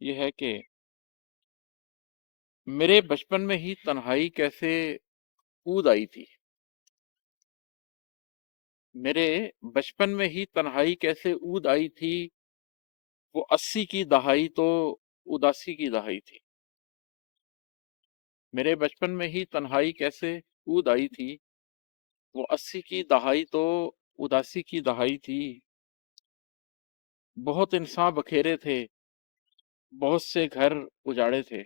یہ ہے کہ میرے بچپن میں ہی تنہائی کیسے اود آئی تھی۔ میرے بچپن میں ہی تنہائی کیسے اود آئی تھی، وہ 80 کی دہائی تو اداسی کی دہائی تھی۔ میرے بچپن میں ہی تنہائی کیسے اود آئی تھی، وہ 80 کی دہائی تو اداسی کی دہائی تھی۔ بہت انسان بکھیرے تھے، بہت سے گھر اجاڑے تھے۔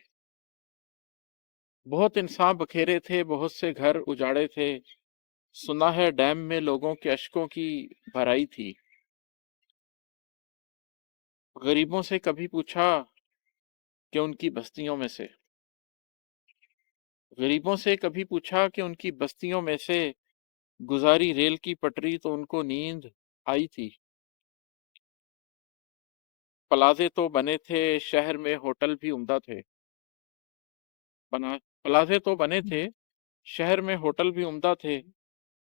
بہت انسان بکھیرے تھے، بہت سے گھر اجاڑے تھے۔ سنا ہے ڈیم میں لوگوں کے اشکوں کی بھرائی تھی۔ غریبوں سے کبھی پوچھا کہ ان کی بستیوں میں سے غریبوں سے کبھی پوچھا کہ ان کی بستیوں میں سے گزاری ریل کی پٹری تو ان کو نیند آئی تھی۔ پلازے تو بنے تھے شہر میں، ہوٹل بھی عمدہ تھے۔ پلازے تو بنے تھے شہر میں، ہوٹل بھی عمدہ تھے،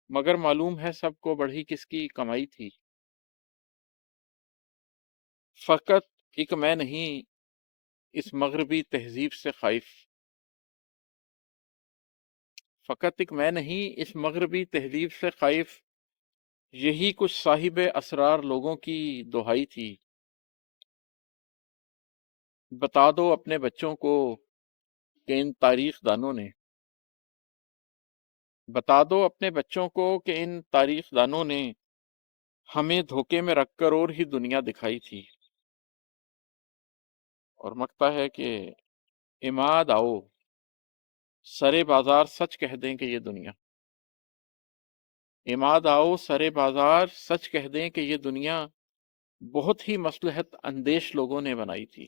مگر معلوم ہے سب کو بڑھی کس کی کمائی تھی۔ فقط ایک میں نہیں اس مغربی تہذیب سے خائف، فقط ایک میں نہیں اس مغربی تہذیب سے خائف، یہی کچھ صاحب اسرار لوگوں کی دہائی تھی۔ بتا دو اپنے بچوں کو کہ ان تاریخ دانوں نے بتا دو اپنے بچوں کو کہ ان تاریخ دانوں نے ہمیں دھوکے میں رکھ کر اور ہی دنیا دکھائی تھی۔ اور مکتا ہے کہ عماد آؤ سرے بازار سچ کہہ دیں کہ یہ دنیا عماد آؤ سرے بازار سچ کہہ دیں کہ یہ دنیا بہت ہی مصلحت اندیش لوگوں نے بنائی تھی۔